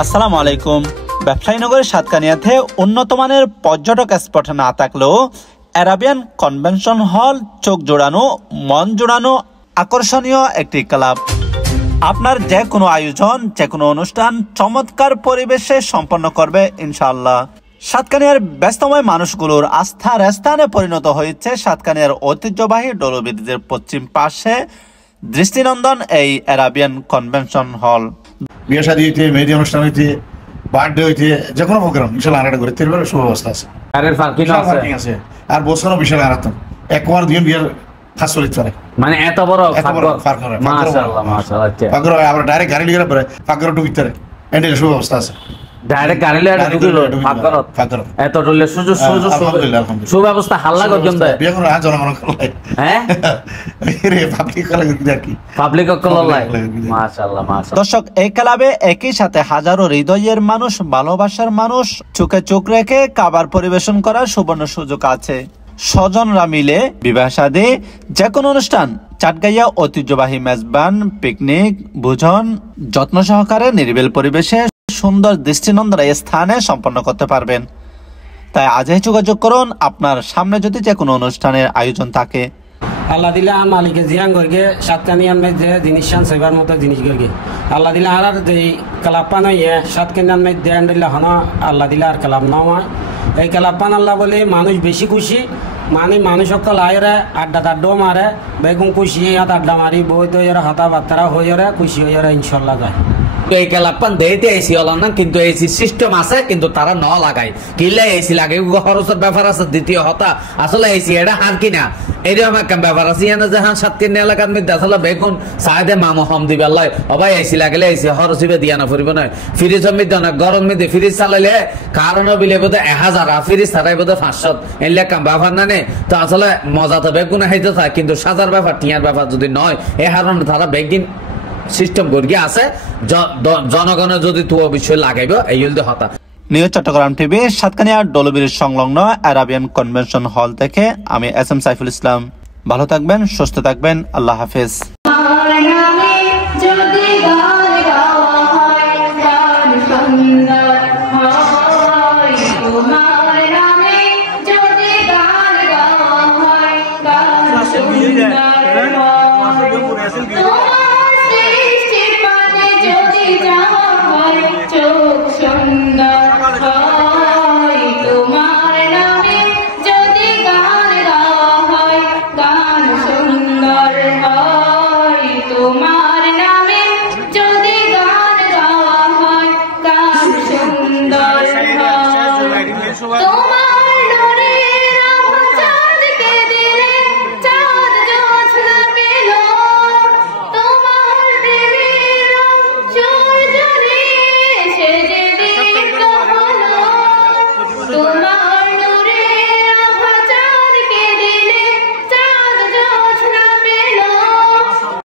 আসসালামু আলাইকুম। ব্যবসায়ী নগরী সাতকানিয়াতে উন্নত মানের পর্যটক স্পট না থাকলেও অ্যারাবিয়ান কনভেনশন হল চোখ জোড়ানো, মন জোড়ানো আকর্ষণীয় একটি ক্লাব। আপনার যে কোনো আয়োজন, যে কোনো অনুষ্ঠান চমৎকার পরিবেশে সম্পন্ন করবে ইনশাআল্লাহ। সাতকানিয়ার ব্যস্তময় মানুষগুলোর আস্থার স্থানে পরিণত হয়েছে সাতকানিয়ার ঐতিহ্যবাহী ডোলো ব্রিজের পশ্চিম পাশে দৃষ্টিনন্দন এই অ্যারাবিয়ান কনভেনশন হল। বিয়ে শাদী হইতে, মেহেদি অনুষ্ঠান হইতে, বার্থডে হইতে, যে কোনো প্রোগ্রাম ইনশাআল্লাহ আনাটা করে তিনবারের সুব্যবস্থা আছে। পার্কিং আছে। আর বছরও বিশাল আনাতাম একবার দুই বিয়ের খাস চলিত পারে, মানে এত বড় মাশাআল্লাহ মাশাআল্লাহ। পাগর আমরা ডাইরেক্ট গাড়ি লিয়ে পরে পাগর ঢুকিতে পারে, এন্ডের সুব্যবস্থা আছে। ডাইরেক্ট গাড়ি লিয়ে ঢুকিলো পাগর এত টলে সুযোগ আলহামদুলিল্লাহ সুব্যবস্থা হাল্লা করজম দেয়। বিয়ে কোনো জনগণ করলাই, হ্যাঁ রে পাবলিক কলা কি পাবলিক কলাই মাশাআল্লাহ মাশাআল্লাহ। দর্শক, এই ক্লাবে একই সাথে হাজারো হৃদয়ের মানুষ, ভালোবাসার মানুষ চোখে চোখ রেখে খাবার পরিবেশন করার সুবর্ণ সুযোগ আছে। স্বজনরা মিলে বিবাহ শাদী, যে কোনো অনুষ্ঠান, চাটগাইয়া ঐতিহ্যবাহী মেজবান, পিকনিক, ভোজন যত্ন সহকারে নিরিবিল পরিবেশে সুন্দর দৃষ্টিনন্দন এই স্থানে সম্পন্ন করতে পারবেন। তাই আজই যোগাযোগ করুন আপনার সামনে যদি যে কোনো অনুষ্ঠানের আয়োজন থাকে। আল্লাহ দিলে আর মালিকে জিয়ান করগে সাতকানিয়ান মধ্যে জিনিস সেবার মতো জিনিস করগে আল্লাহ দিলে আর যে কালাপান হইয়ে সাতকানিয়ান মধ্যে দিলে হন আল্লাহ দিলে আর কালাপ নয়। এই কালাপান আল্লাহ বলে মানুষ বেশি খুশি, মানে মানুষ সকল আয়রে আড্ডাও মারে, বেগুন খুশি হাত আড্ডা মারি বই তো এরা হাতা বাত্তারা হয়ে খুশি হয়ে ইনশাল্লাহ যায়। এই কালাপান দেইতে এসি হল না, কিন্তু এসি সিস্টেম আছে, কিন্তু তারা ন লাগায় কিনলে এসি লাগে খরচের ব্যাপার আছে। দ্বিতীয় হতা আসলে এসি এটা হার কিনা এরকম একটা ব্যাপার আছে। এনে যে হ্যাঁ সাতকিন এলাকার মধ্যে আসলে বেগুন সাইডে মামু হম দিবে আল্লাহ অবাই এসি লাগলে এসি হরসিবে দিয়া না ফুরিব নয়। ফ্রিজের মধ্যে অনেক গরম মধ্যে ফ্রিজ চালাইলে কারণ বিলে বোধ 1000 আর ফ্রিজ ছাড়াই বোধ 500 এলে কাম ব্যাপার না নেই। তো আসলে মজা তো বেগুন হাইতে থাকে, কিন্তু সাজার ব্যাপার টিয়ার ব্যাপার যদি নয় এ কারণে তারা বেগিন সিস্টেম গড়িয়ে আছে। জনগণের যদি তো অবশ্যই লাগাইব এই হতা। News Chittagong TV, Satkania Dolu bridge সংলগ্ন অ্যারাবিয়ান কনভেনশন হল থেকে আমি এস.এম. সাইফুল ইসলাম। ভালো থাকবেন, সুস্থ থাকবেন, আল্লাহ হাফেজ।